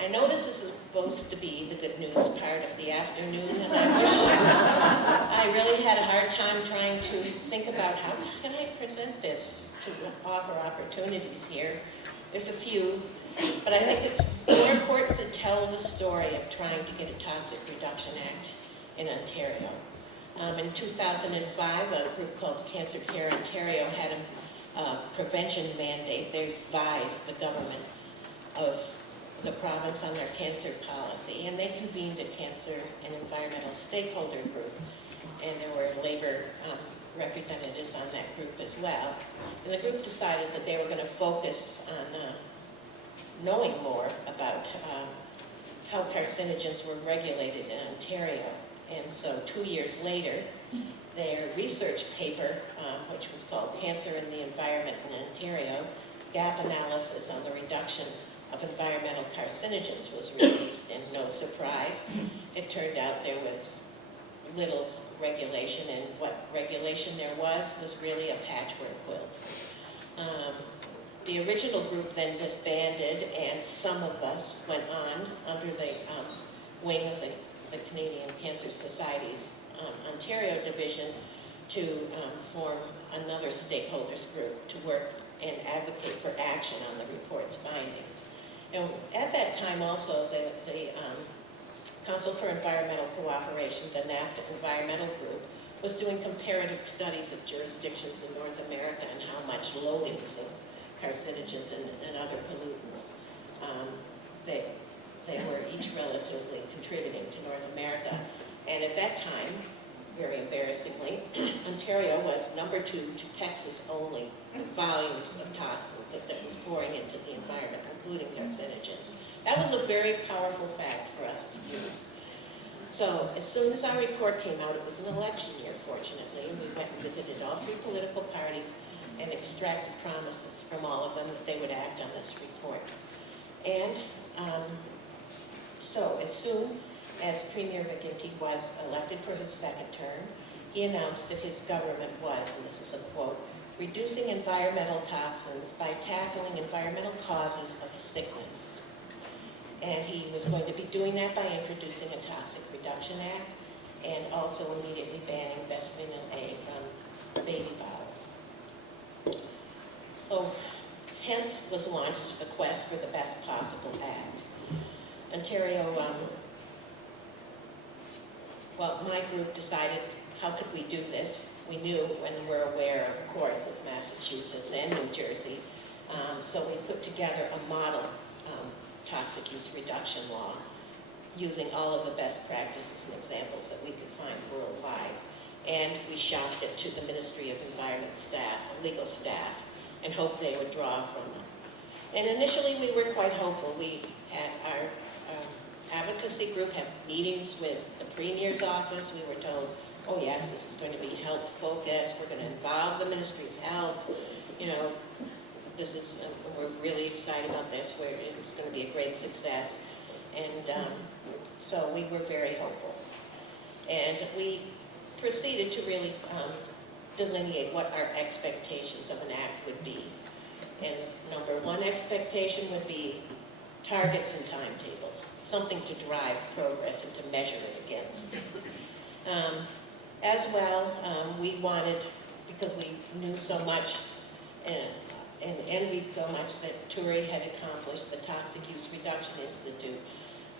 I know this is supposed to be the good news part of the afternoon, and I wish I really had a hard time trying to think about how can I present this to offer opportunities here. There's a few, but I think it's more important to tell the story of trying to get a Toxic Reduction Act in Ontario. In 2005, a group called Cancer Care Ontario had a prevention mandate. They advised the government of the province on their cancer policy, and they convened a cancer and environmental stakeholder group, and there were labor representatives on that group as well. And the group decided that they were going to focus on knowing more about how carcinogens were regulated in Ontario. And so 2 years later, their research paper, which was called Cancer and the Environment in Ontario, Gap Analysis on the Reduction of Environmental Carcinogens, was released, and no surprise, it turned out there was little regulation, and what regulation there was really a patchwork quilt. The original group then disbanded, and some of us went on under the wing of the Canadian Cancer Society's Ontario division to form another stakeholders group to work and advocate for action on the report's findings. And at that time also, the Council for Environmental Cooperation, the NAFTA Environmental Group, was doing comparative studies of jurisdictions in North America and how much loadings of carcinogens and other pollutants they were each relatively contributing to North America. And at that time, very embarrassingly, Ontario was number 2 to Texas only in volumes of toxins that was pouring into the environment, including carcinogens. That was a very powerful fact for us to use. So as soon as our report came out, it was an election year, fortunately, and we went and visited all 3 political parties and extracted promises from all of them that they would act on this report. And so as soon as Premier McGuinty was elected for his second term, he announced that his government was, and this is a quote, reducing environmental toxins by tackling environmental causes of sickness. And he was going to be doing that by introducing a Toxic Reduction Act and also immediately banning bisphenol A from baby bottles. So hence was launched the quest for the best possible act. Ontario, well, my group decided, how could we do this? We knew and were aware, of course, of Massachusetts and New Jersey. So we put together a model toxic use reduction law using all of the best practices and examples that we could find worldwide. And we shopped it to the Ministry of Environment staff, legal staff, and hoped they would draw from them. And initially we were quite hopeful. We had our advocacy group have meetings with the Premier's office. We were told, oh yes, this is going to be health focused. We're going to involve the Ministry of Health. You know, this is, we're really excited about this. It's going to be a great success. And so we were very hopeful. And we proceeded to really delineate what our expectations of an act would be. And number 1 expectation would be targets and timetables, something to drive progress and to measure it against. As well, we wanted, because we knew so much and envied so much that TUR had accomplished, the Toxic Use Reduction Institute,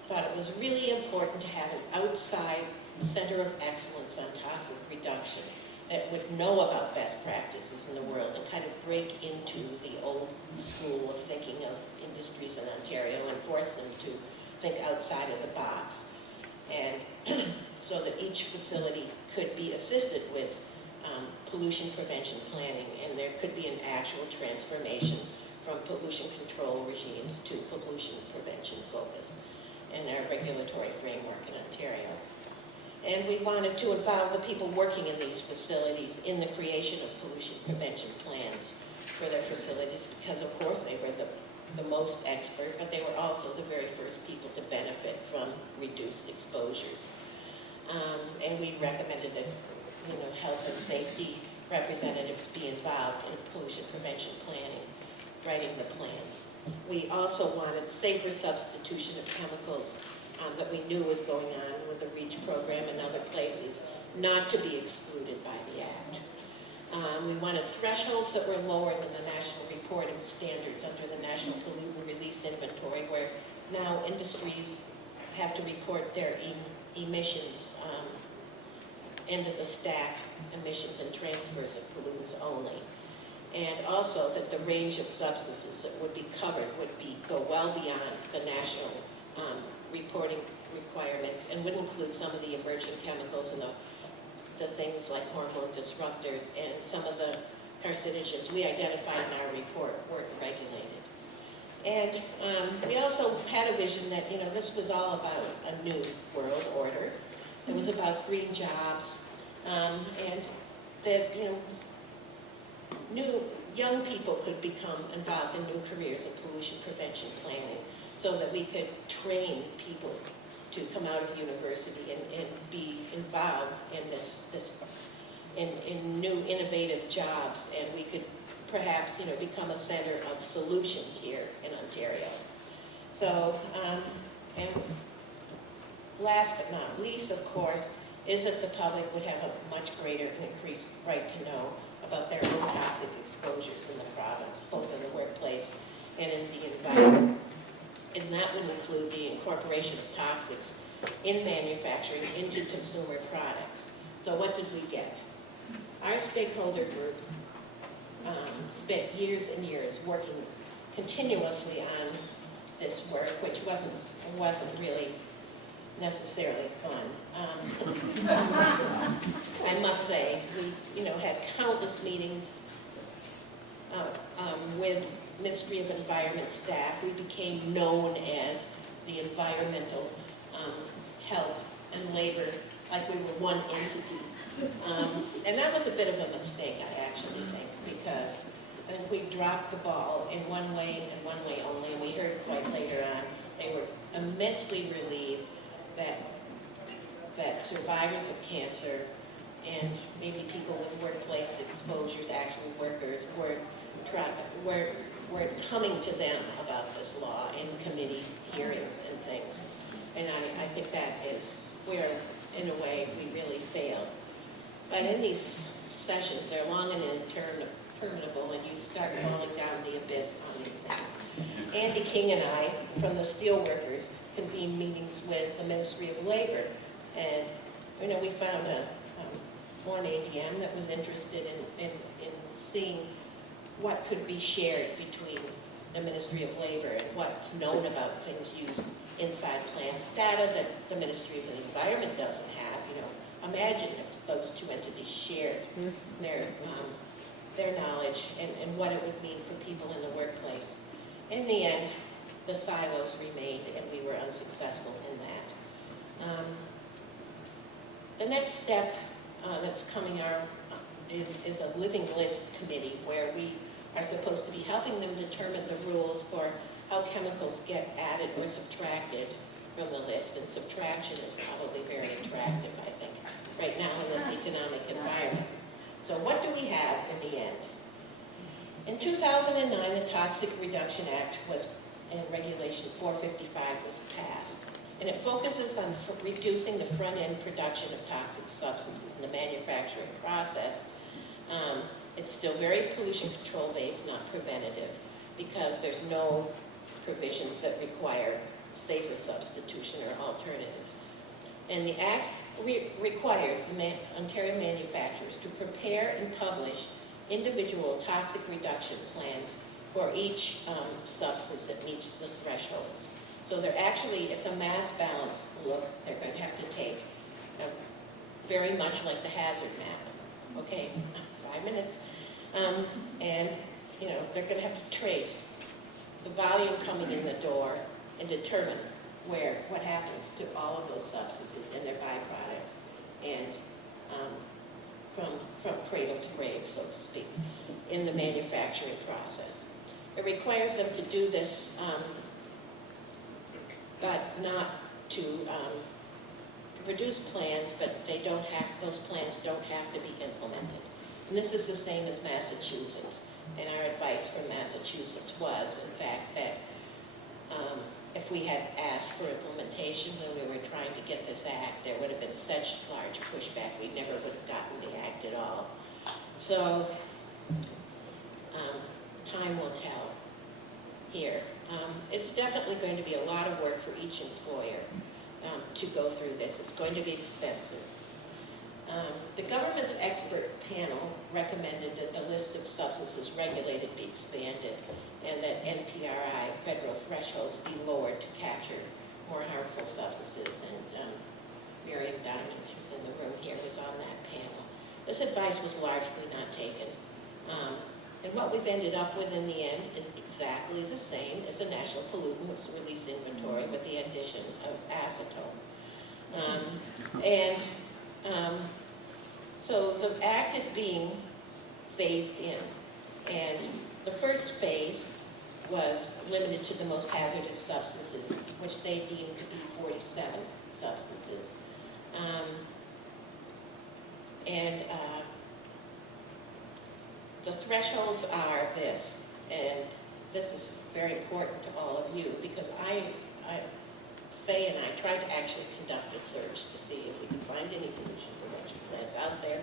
thought it was really important to have an outside center of excellence on toxic reduction that would know about best practices in the world and kind of break into the old school of thinking of industries in Ontario and force them to think outside of the box. And so that each facility could be assisted with pollution prevention planning, and there could be an actual transformation from pollution control regimes to pollution prevention focus in our regulatory framework in Ontario. And we wanted to involve the people working in these facilities in the creation of pollution prevention plans for their facilities, because of course they were the most expert, but they were also the very first people to benefit from reduced exposures. And we recommended that health and safety representatives be involved in pollution prevention planning, writing the plans. We also wanted safer substitution of chemicals that we knew was going on with the REACH program and other places, not to be excluded by the Act. We wanted thresholds that were lower than the national reporting standards under the National Pollutant Release Inventory, where now industries have to report their emissions, end of the stack emissions and transfers of pollutants only. And also that the range of substances that would be covered would go well beyond the national reporting requirements and would include some of the emerging chemicals and the things like hormone disruptors and some of the carcinogens we identified in our report weren't regulated. And we also had a vision that, this was all about a new world order. It was about green jobs, and that, young people could become involved in new careers in pollution prevention planning so that we could train people to come out of university and be involved in in new innovative jobs, and we could perhaps become a center of solutions here in Ontario. So, and last but not least, of course, is that the public would have a much greater and increased right to know about their own toxic exposures in the province, both in the workplace and in the environment. And that would include the incorporation of toxics in manufacturing into consumer products. So what did we get? Our stakeholder group spent years and years working continuously on this work, which wasn't really necessarily fun. I must say, we had countless meetings with Ministry of Environment staff. We became known as the environmental, health, and labor, like we were one entity. And that was a bit of a mistake, I actually think, because I think we dropped the ball in one way and one way only, and we heard quite later on, they were immensely relieved that survivors of cancer and maybe people with workplace exposures, actual workers, were coming to them about this law in committee hearings and things. And I think that is where, in a way, we really failed. But in these sessions, they're long and interminable, and you start falling down the abyss on these things. Andy King and I, from the steelworkers, convened meetings with the Ministry of Labor, and we found one ADM that was interested in seeing what could be shared between the Ministry of Labor and what's known about things used inside plants, data that the Ministry of the Environment doesn't have. Imagine if those two entities shared their knowledge and what it would mean for people in the workplace. In the end, the silos remained, and we were unsuccessful in that. The next step that's coming is a living list committee where we are supposed to be helping them determine the rules for how chemicals get added or subtracted from the list, and subtraction is probably very attractive, I think, right now in this economic environment. So what do we have in the end? In 2009, the Toxic Reduction Act and Regulation 455 was passed, and it focuses on reducing the front-end production of toxic substances in the manufacturing process. It's still very pollution control based, not preventative, because there's no provisions that require safer substitution or alternatives. And the Act requires the Ontario manufacturers to prepare and publish individual toxic reduction plans for each substance that meets the thresholds. So it's a mass balance look they're going to have to take, very much like the hazard map. Okay, 5 minutes. And they're going to have to trace the volume coming in the door and determine what happens to all of those substances and their byproducts, and from cradle to grave, so to speak, in the manufacturing process. It requires them to do this, but not to produce plans, but those plans don't have to be implemented. And this is the same as Massachusetts. And our advice from Massachusetts was, in fact, that if we had asked for implementation when we were trying to get this act, there would have been such large pushback, we never would have gotten the act at all. So, time will tell here. It's definitely going to be a lot of work for each employer to go through this. It's going to be expensive. The government's expert panel recommended that the list of substances regulated be expanded and that NPRI federal thresholds be lowered to capture more harmful substances. And Miriam Diamond, who's in the room here, was on that panel. This advice was largely not taken. And what we've ended up with in the end is exactly the same as the National Pollutant Release Inventory with the addition of acetone. So the act is being phased in, and the first phase was limited to the most hazardous substances, which they deemed to be 47 substances. The thresholds are this, and this is very important to all of you, because Faye and I tried to actually conduct a search to see if we could find any pollution prevention plans out there,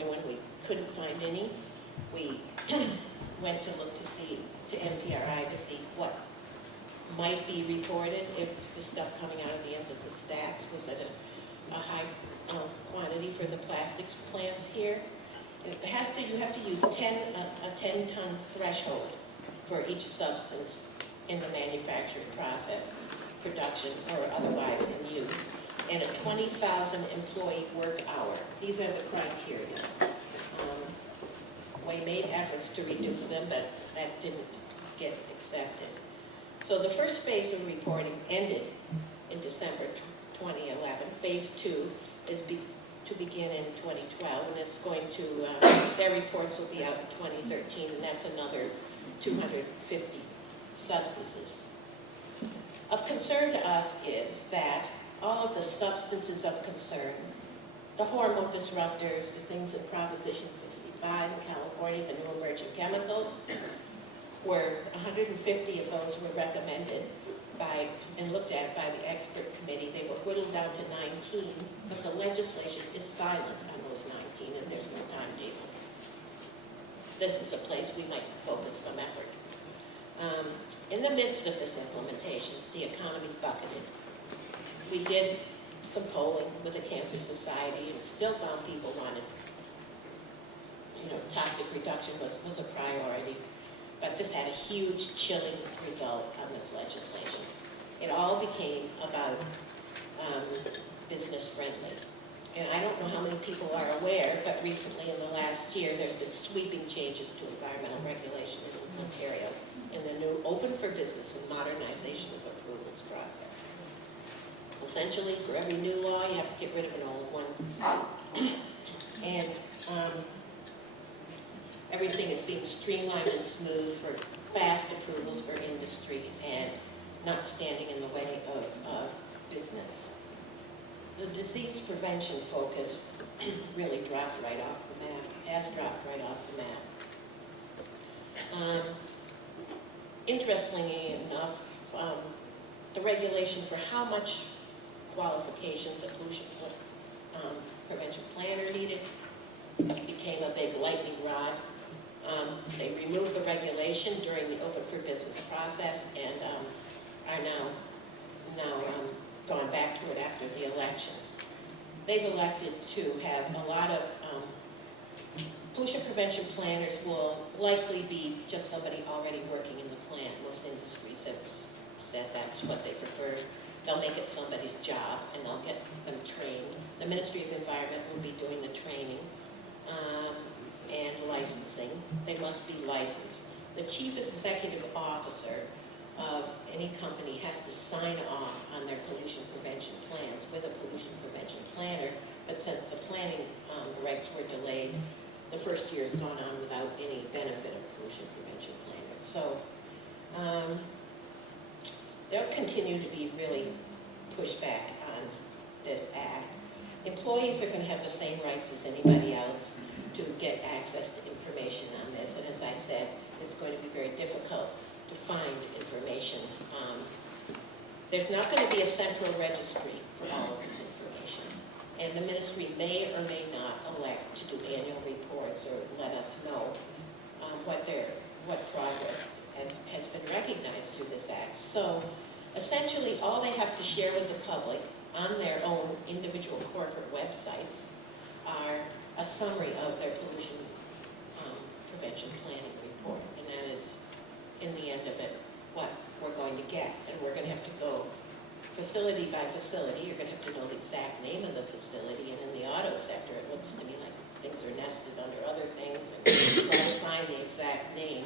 and when we couldn't find any, we went to look to NPRI to see what might be reported if the stuff coming out of the ends of the stacks was at a high quantity for the plastics plants here. You have to use a 10-ton threshold for each substance in the manufacturing process, production, or otherwise in use, and a 20,000 employee work hour. These are the criteria. We made efforts to reduce them, but that didn't get accepted. So the first phase of reporting ended in December 2011. Phase 2 is to begin in 2012, and it's going to, their reports will be out in 2013, and that's another 250 substances. Of concern to us is that all of the substances of concern, the hormone disruptors, the things in Proposition 65 in California, the new emerging chemicals, 150 of those were recommended and looked at by the expert committee. They were whittled down to 19, but the legislation is silent on those 19, and there's no timetables. This is a place we might focus some effort. In the midst of this implementation, the economy bucketed. We did some polling with the Cancer Society and still found people wanted, toxic reduction was a priority. But this had a huge chilling result on this legislation. It all became about business friendly. And I don't know how many people are aware, but recently in the last year, there's been sweeping changes to environmental regulation in Ontario in the new Open for Business and Modernization of Approvals process. Essentially, for every new law, you have to get rid of an old one. And everything is being streamlined and smooth for fast approvals for industry and not standing in the way of business. The disease prevention focus really dropped right off the map, has dropped right off the map. Interestingly enough, the regulation for how much qualifications a pollution prevention planner needed became a big lightning rod. They removed the regulation during the Open for Business process and are now gone back to it after the election. They've elected to have a lot of pollution prevention planners will likely be just somebody already working in the plant. Most industries have said that's what they prefer. They'll make it somebody's job and they'll get them trained. The Ministry of Environment will be doing the training and licensing. They must be licensed. The chief executive officer of any company has to sign off on their pollution prevention plans with a pollution prevention planner, but since the planning regs were delayed, the first year's gone on without any benefit of pollution prevention planners. So there'll continue to be really pushback on this act. Employees are going to have the same rights as anybody else to get access to information on this, and as I said, it's going to be very difficult to find information. There's not going to be a central registry for all of this information, and the ministry may or may not elect to do annual reports or let us know what progress has been recognized through this act. So essentially, all they have to share with the public on their own individual corporate websites are a summary of their pollution prevention planning report, and that is, in the end of it, what we're going to get. And we're going to have to go facility by facility. You're going to have to know the exact name of the facility, and in the auto sector, it looks to me like things are nested under other things, and try to find the exact name.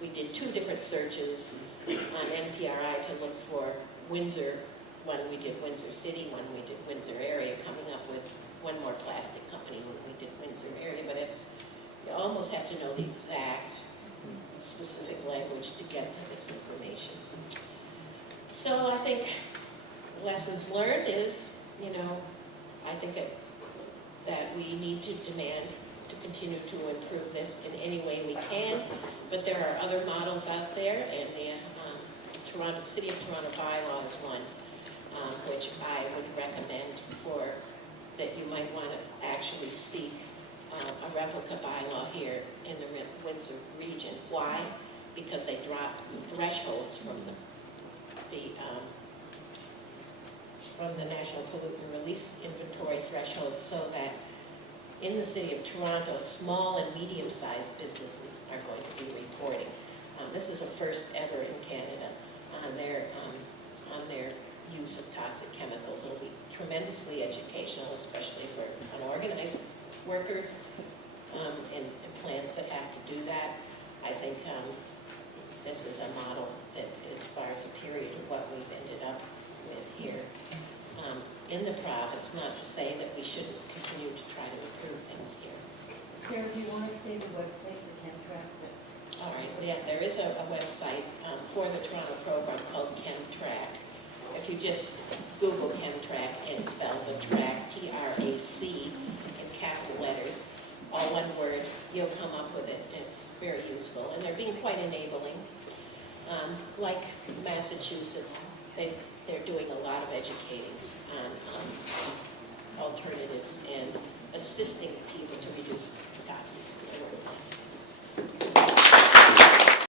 We did 2 different searches on NPRI to look for Windsor. One we did Windsor City, one we did Windsor area, coming up with one more plastic company when we did Windsor area, but you almost have to know the exact specific language to get to this information. So I think lessons learned is, I think that we need to demand to continue to improve this in any way we can, but there are other models out there, and the City of Toronto bylaw is one, which I would recommend that you might want to actually seek a replica bylaw here in the Windsor region. Why? Because they drop thresholds from the National Pollutant Release Inventory thresholds, so that in the City of Toronto, small and medium-sized businesses are going to be reporting. This is a first ever in Canada on their use of toxic chemicals. It'll be tremendously educational, especially for unorganized workers and plants that have to do that. I think this is a model that is far superior to what we've ended up with here in the province. Not to say that we shouldn't continue to try to improve things here. Sarah, do you want to say the website for ChemTrack? All right, yeah, there is a website for the Toronto program called ChemTrack. If you just Google ChemTrack and spell the track, T-R-A-C, in capital letters, all one word, you'll come up with it. It's very useful, and they're being quite enabling. Like Massachusetts, they're doing a lot of educating on alternatives and assisting people to reduce toxics in their plastics.